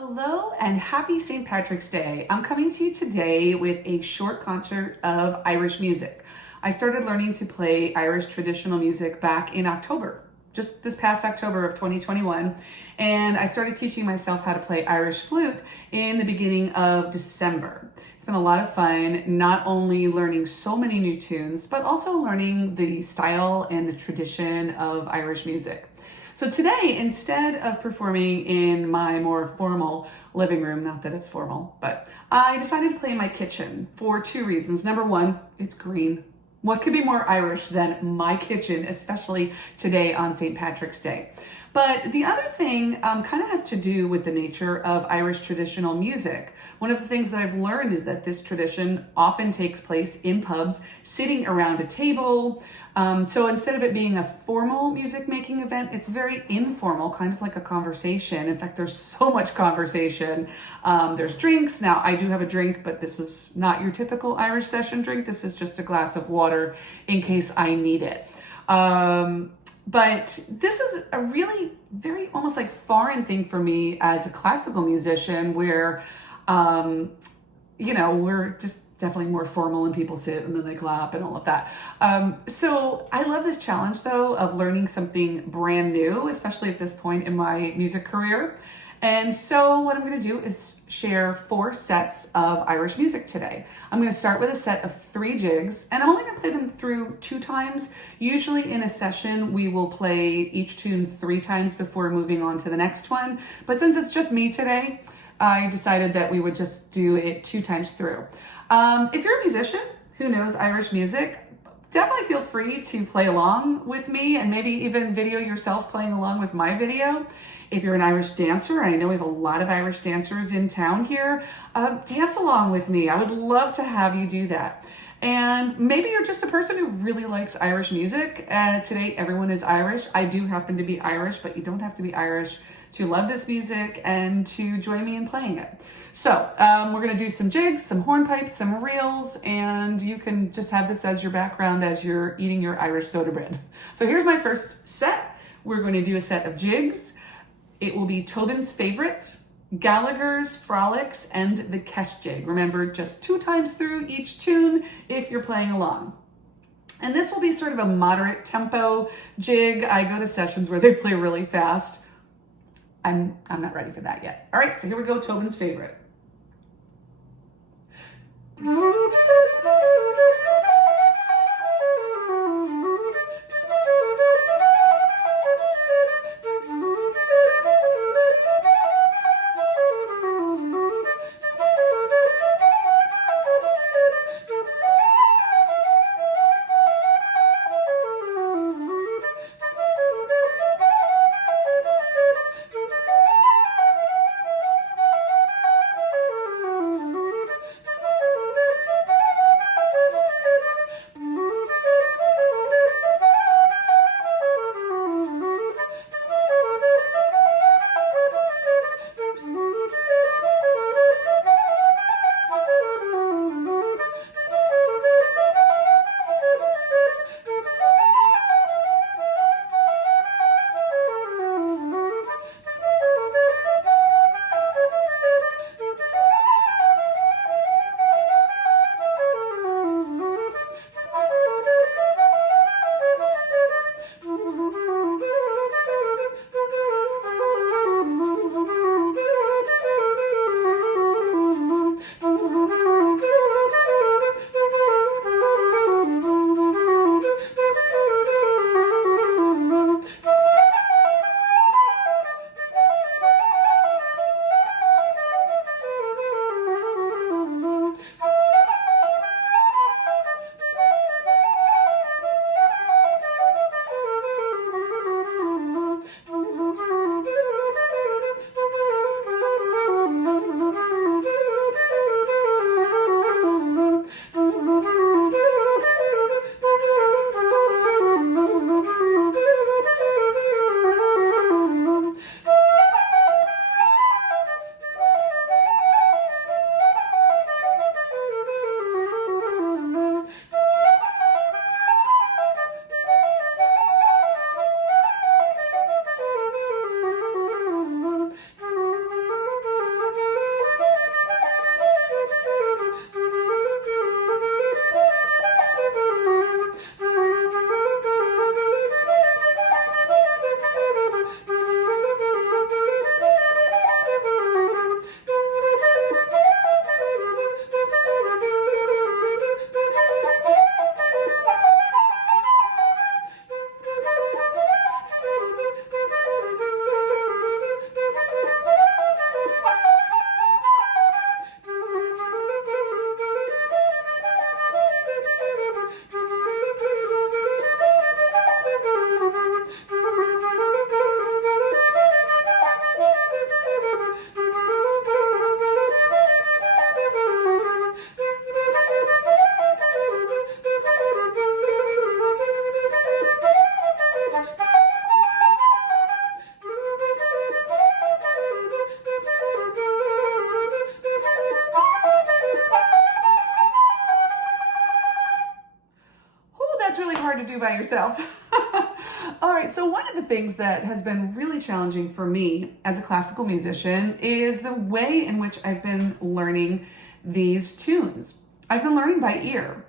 Hello and happy St. Patrick's Day. I'm coming to you today with a short concert of Irish music. I started learning to play Irish traditional music back in October, just this past October of 2021. And I started teaching myself how to play Irish flute in the beginning of December. It's been a lot of fun, not only learning so many new tunes, but also learning the style and the tradition of Irish music. So today, instead of performing in my more formal living room, not that it's formal, but I decided to play in my kitchen for two reasons. Number one, it's green. What could be more Irish than my kitchen, especially today on St. Patrick's Day? But the other thing kind of has to do with the nature of Irish traditional music. One of the things that I've learned is that this tradition often takes place in pubs, sitting around a table. So instead of it being a formal music making event, it's very informal, kind of like a conversation. In fact, there's so much conversation. There's drinks. Now, I do have a drink, but this is not your typical Irish session drink. This is just a glass of water in case I need it. But this is a really very almost like foreign thing for me as a classical musician where, we're just definitely more formal and people sit and then they clap and all of that. So I love this challenge though of learning something brand new, especially at this point in my music career. And so what I'm going to do is share 4 sets of Irish music today. I'm going to start with a set of 3 jigs, and I'm only going to play them through 2 times. Usually in a session, we will play each tune 3 times before moving on to the next one. But since it's just me today, I decided that we would just do it 2 times through. If you're a musician who knows Irish music, definitely feel free to play along with me and maybe even video yourself playing along with my video. If you're an Irish dancer, I know we have a lot of Irish dancers in town here, dance along with me. I would love to have you do that. And maybe you're just a person who really likes Irish music. Today, everyone is Irish. I do happen to be Irish, but you don't have to be Irish to love this music and to join me in playing it. So we're going to do some jigs, some hornpipes, some reels, and you can just have this as your background as you're eating your Irish soda bread. So here's my first set. We're going to do a set of jigs. It will be Tobin's Favorite, Gallagher's Frolics, and the Kesh Jig. Remember, just 2 times through each tune if you're playing along. And this will be sort of a moderate tempo jig. I go to sessions where they play really fast. I'm not ready for that yet. All right, so here we go, Tobin's Favorite. do by yourself. All right, so one of the things that has been really challenging for me as a classical musician is the way in which I've been learning these tunes. I've been learning by ear.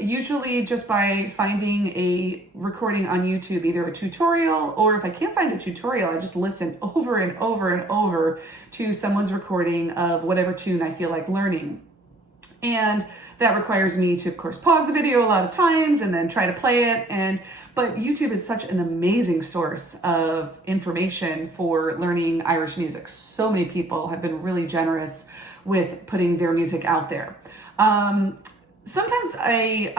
Usually just by finding a recording on YouTube, either a tutorial, or if I can't find a tutorial, I just listen over and over and over to someone's recording of whatever tune I feel like learning. And that requires me to, of course, pause the video a lot of times and then try to play it. But YouTube is such an amazing source of information for learning Irish music. So many people have been really generous with putting their music out there. Sometimes I,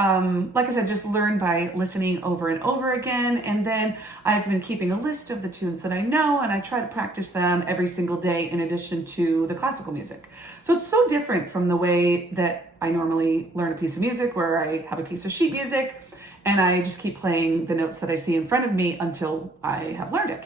like I said, just learn by listening over and over again. And then I've been keeping a list of the tunes that I know, and I try to practice them every single day in addition to the classical music. So it's so different from the way that I normally learn a piece of music, where I have a piece of sheet music and I just keep playing the notes that I see in front of me until I have learned it.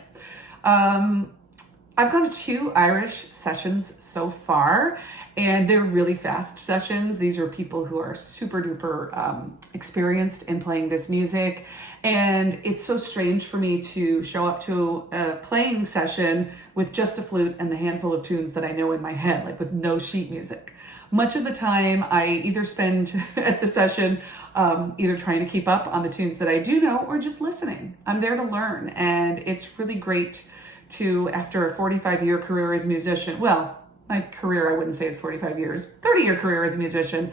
I've gone to 2 Irish sessions so far, and they're really fast sessions. These are people who are super duper experienced in playing this music. And it's so strange for me to show up to a playing session with just a flute and the handful of tunes that I know in my head, like with no sheet music. Much of the time I either spend at the session either trying to keep up on the tunes that I do know or just listening. I'm there to learn, and it's really great to, after a 45-year career as a musician, well, my career, I wouldn't say is 45 years, 30-year career as a musician,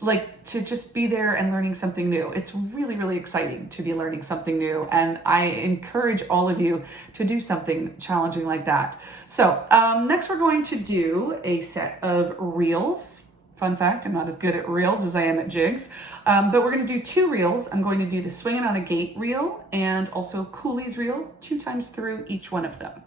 like to just be there and learning something new. It's really, really exciting to be learning something new. And I encourage all of you to do something challenging like that. So next we're going to do a set of reels. Fun fact, I'm not as good at reels as I am at jigs, but we're going to do 2 reels. I'm going to do the swinging on a gate reel and also coolies reel 2 times through each one of them.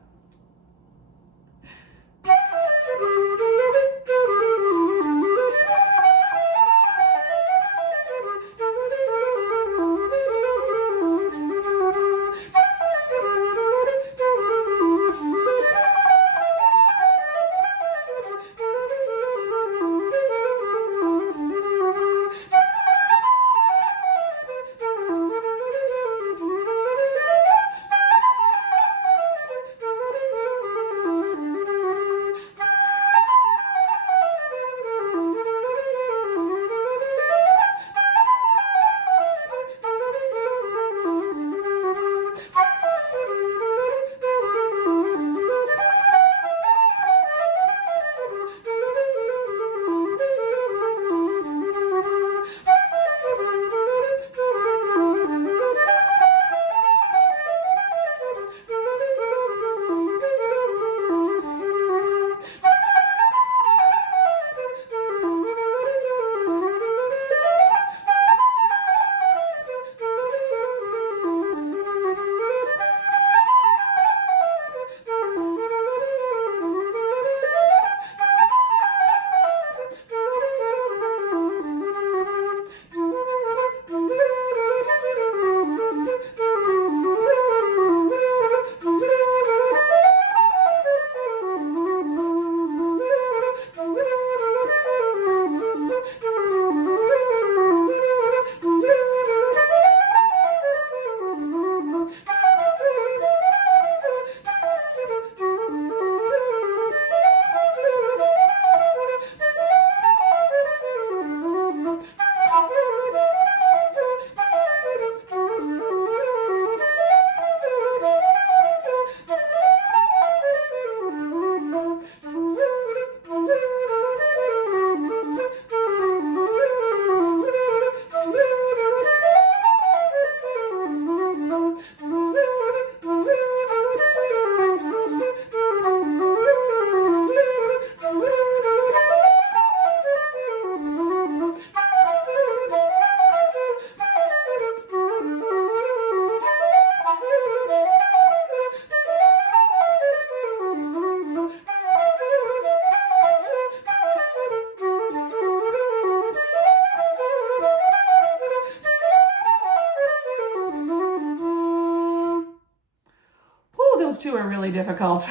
Those 2 are really difficult.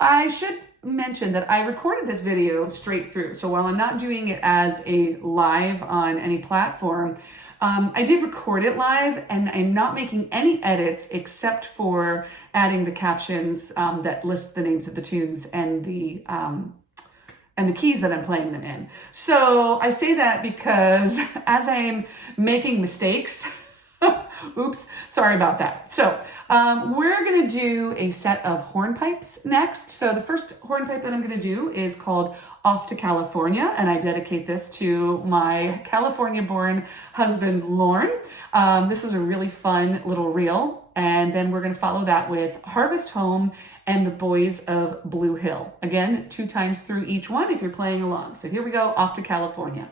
I should mention that I recorded this video straight through. So while I'm not doing it as a live on any platform, I did record it live, and I'm not making any edits except for adding the captions that list the names of the tunes and the keys that I'm playing them in. So I say that because as I'm making mistakes, oops, sorry about that. So we're gonna do a set of hornpipes next. So the first hornpipe that I'm gonna do is called Off to California, and I dedicate this to my California-born husband, Lorne. This is a really fun little reel, and then we're gonna follow that with Harvest Home and the Boys of Blue Hill. Again, 2 times through each one if you're playing along. So here we go, Off to California.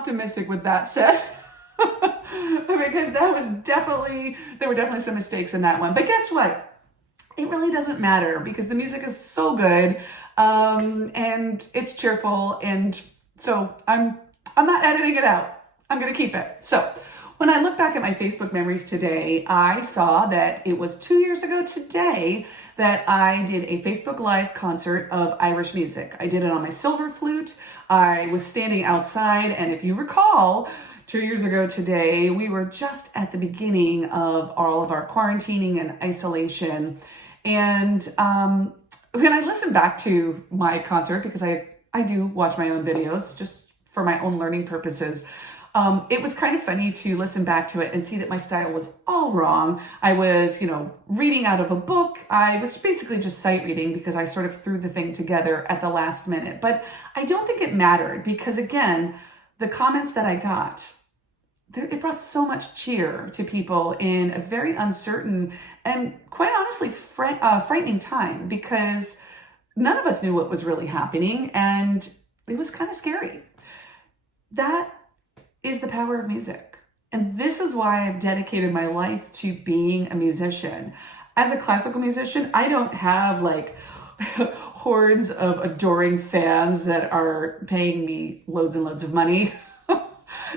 optimistic with that said. Because there were definitely some mistakes in that one. But guess what? It really doesn't matter because the music is so good, and it's cheerful, and so I'm not editing it out. I'm gonna keep it. So when I look back at my Facebook memories today, I saw that it was 2 years ago today that I did a Facebook Live concert of Irish music. I did it on my silver flute. I was standing outside, and if you recall, 2 years ago today, we were just at the beginning of all of our quarantining and isolation. And when I listen back to my concert, because I do watch my own videos just for my own learning purposes, it was kind of funny to listen back to it and see that my style was all wrong. I was, reading out of a book. I was basically just sight reading because I sort of threw the thing together at the last minute. But I don't think it mattered because, again, the comments that I got, it brought so much cheer to people in a very uncertain and, quite honestly, frightening time because none of us knew what was really happening, and it was kind of scary. That is the power of music. And this is why I've dedicated my life to being a musician. As a classical musician, I don't have like hordes of adoring fans that are paying me loads and loads of money.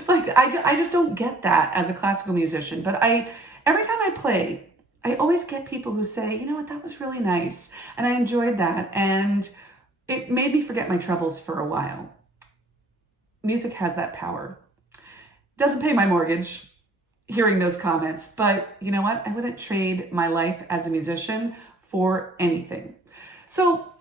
I just don't get that as a classical musician. But every time I play, I always get people who say, you know what, that was really nice. And I enjoyed that. And it made me forget my troubles for a while. Music has that power. Doesn't pay my mortgage, hearing those comments. But you know what? I wouldn't trade my life as a musician for anything. So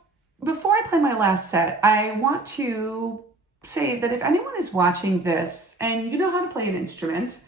before I play my last set, I want to say that if anyone is watching this and you know how to play an instrument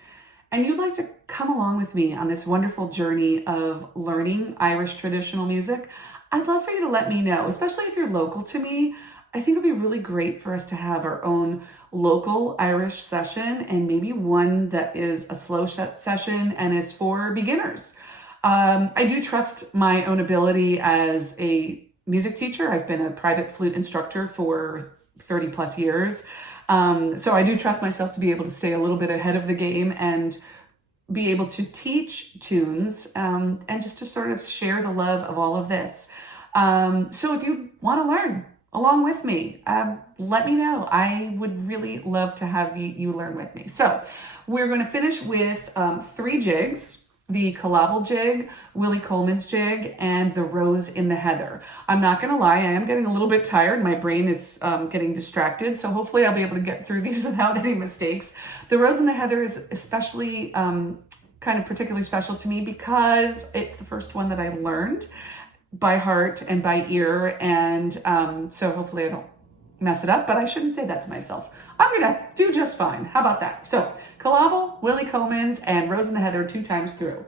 and you'd like to come along with me on this wonderful journey of learning Irish traditional music, I'd love for you to let me know, especially if you're local to me. I think it'd be really great for us to have our own local Irish session, and maybe one that is a slow session and is for beginners. I do trust my own ability as a music teacher. I've been a private flute instructor for 30 plus years. So I do trust myself to be able to stay a little bit ahead of the game and be able to teach tunes and just to sort of share the love of all of this. So if you want to learn along with me, let me know. I would really love to have you learn with me. So we're going to finish with 3 jigs. The Calavel jig, Willie Coleman's jig, and the Rose in the Heather. I'm not going to lie, I am getting a little bit tired. My brain is getting distracted, so hopefully I'll be able to get through these without any mistakes. The Rose in the Heather is especially kind of particularly special to me because it's the first one that I learned by heart and by ear, and so hopefully I don't mess it up, but I shouldn't say that to myself. I'm gonna do just fine. How about that? So, Calavel, Willie Coleman's, and Rose in the Heather 2 times through.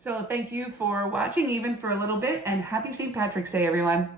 So thank you for watching, even for a little bit, and happy St. Patrick's Day, everyone.